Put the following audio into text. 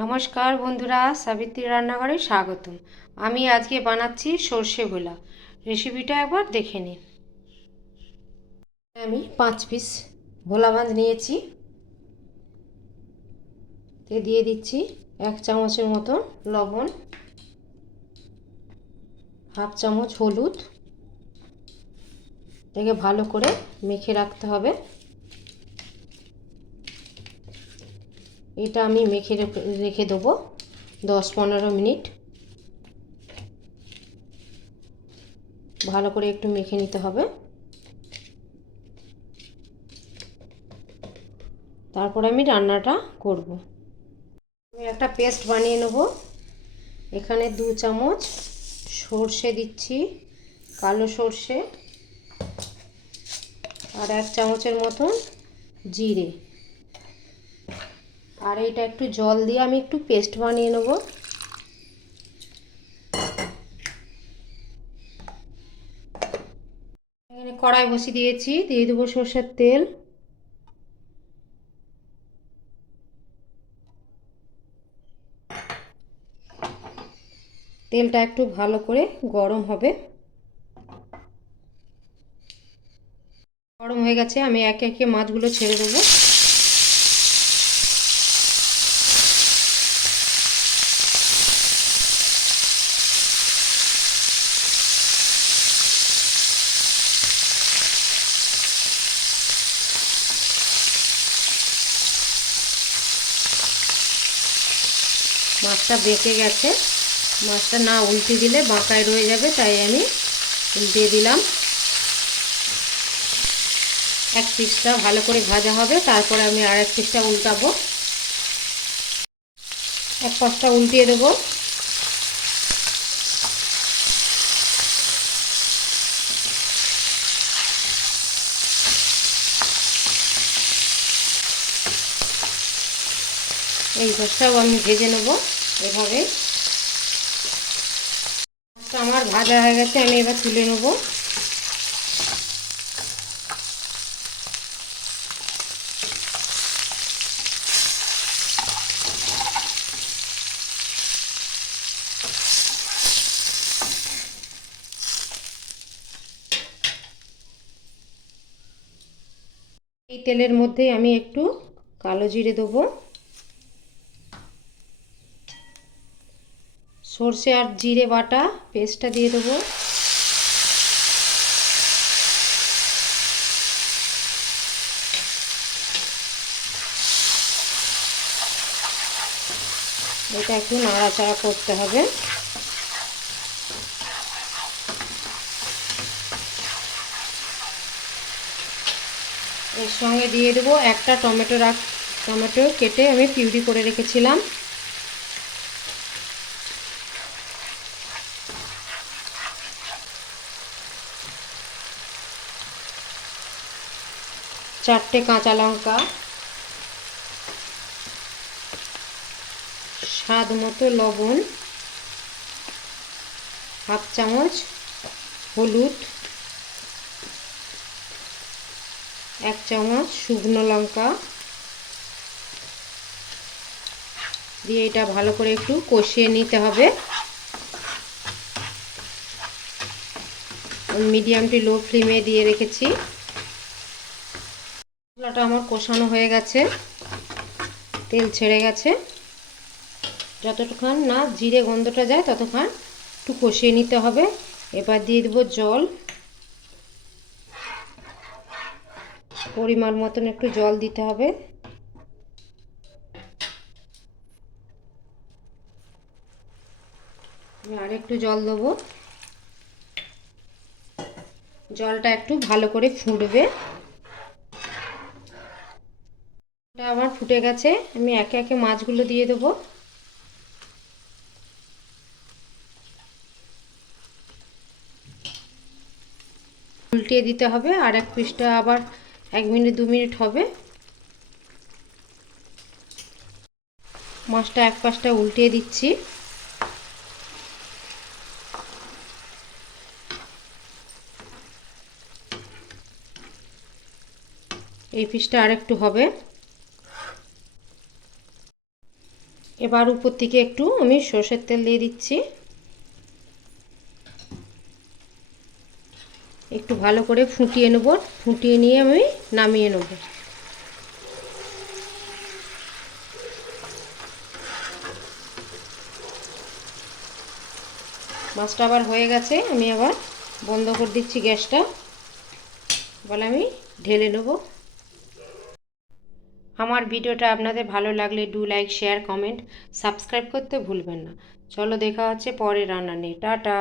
নমস্কার বন্ধুরা, সাবিত্রী রান্নাঘরে স্বাগতম। আমি আজকে বানাচ্ছি সর্ষে ভোলা। রেসিপিটা একবার দেখে নিন। আমি 5 পিস ভোলা মাছ নিয়েছি। দিয়ে দিচ্ছি 1 চামচের মতো লবণ, হাফ চামচ হলুদ। এটাকে ভালো করে মেখে রাখতে হবে। এটা আমি মেখে রেখে দেবো 10-15 মিনিট। ভালো করে একটু মেখে নিতে হবে। তারপরে আমি রান্নাটা করব। আমি একটা পেস্ট বানিয়ে নেব। এখানে 2 চামচ সর্ষে দিচ্ছি, কালো সর্ষে, আর 1 চামচের মতন জিরে। আর এটা একটু জল দিয়ে আমি একটু পেস্ট বানিয়ে নেব। এখানে কড়াই বসিয়ে দিয়েছি, দিয়ে দেবো সর্ষের তেল। তেলটা একটু ভালো করে গরম হবে। গরম হয়ে গেছে, আমি একে একে মাছগুলো ছেড়ে দেবো। মাছটা বেঁকে গেছে। মাছটা না উল্টে দিলে বাঁকায় রয়ে যাবে, তাই আমি উল্টিয়ে দিলাম। এক পিসটা ভালো করে ভাজা হবে, তারপরে আমি আর এক পিসটা উল্টাবো। এক পাশটা উল্টিয়ে দেবো। এই পাশটাও আমি ভেজে নেব এভাবে। মাছটা আমার ভাজা হয়ে গেছে, আমি এবার তুলে নেব। এই তেলের মধ্যেই আমি একটু কালো জিরে দেবো, সর্ষে আর জিরে বাটা পেস্টটা দিয়ে দেবো। এটা একটু নাড়াচাড়া করতে হবে। এর সঙ্গে দিয়ে দেবো একটা টমেটো কেটে আমি পিউরি করে রেখেছিলাম। চারটে কাঁচা লঙ্কা, স্বাদ মতো লবণ, হাফ চামচ হলুদ, 1 চামচ শুকনো লঙ্কা দিয়ে এটা ভালো করে একটু কষিয়ে নিতে হবে। মিডিয়াম টু লো ফ্লেমে দিয়ে রেখেছি। মশলাটা আমার কষানো হয়ে গেছে, তেল ছেড়ে গেছে। যতক্ষণ না জিরে গন্ধটা যায় ততক্ষণ একটু কষিয়ে নিতে হবে। এবার দিয়ে দেবো জল, পরিমাণ মতন একটু জল দিতে হবে। আমি আর একটু জল দেবো। জলটা একটু ভালো করে ফুটবে। এটা আমার ফুটে গেছে, আমি একে একে মাছগুলো দিয়ে দেবো। উল্টিয়ে দিতে হবে, আর এক পিসটা আবার 1 মিনিট 2 মিনিট হবে। মাছটা এক পাশটা উল্টিয়ে দিচ্ছি। এই পিসটা আর একটু হবে। এবার উপর থেকে একটু আমি সর্ষের তেল দিয়ে দিচ্ছি। একটু ভালো করে ফুটিয়ে নেব, ফুটিয়ে নিয়ে আমি নামিয়ে নেব। মাছটা আবার হয়ে গেছে, আমি আবার বন্ধ করে দিচ্ছি গ্যাসটা। বলে আমি ঢেলে নেব। আমার ভিডিওটা আপনাদের ভালো লাগলে do like, share, comment, subscribe করতে ভুলবেন না। চলো দেখা হচ্ছে পরে রান্না নিয়ে। টাটা।